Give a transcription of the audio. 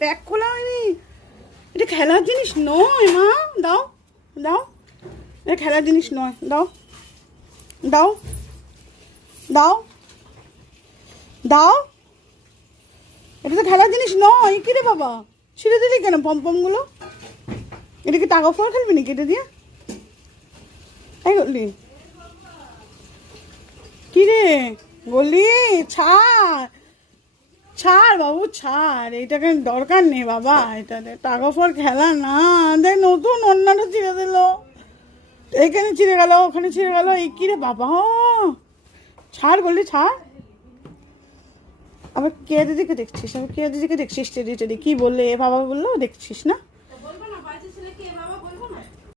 Pack খোলা হয়নি। এটা খেলার জিনিস নয় মা, দাও দাও, এটা খেলার জিনিস নয়, দাও দাও দাও দাও, এটা তো খেলার জিনিস নয়। কি রে বাবা, ছিঁড়ে দিলি কেন পমপমগুলো? এটা কি টাকা ফল খেলবি নাকি এটা দিয়ে? এই বললি কি রে বললি? ছাড় ছাড় বাবু ছাড়, এইটাকে দরকার নেই বাবা, এটাতে টাকা ফল খেলা না। দেখ নতুন অন্যটা ছিঁড়ে দিল, এখানে ছিঁড়ে গেল, ওখানে ছিঁড়ে গেল, এই কি রে বাবা, ছাড় বললি ছাড়। আবার কে দিদিকে দেখছিস, আবার কে দিদিকে দেখছিস, টেডি টেডি কি বললে, বাবা বললো দেখছিস না?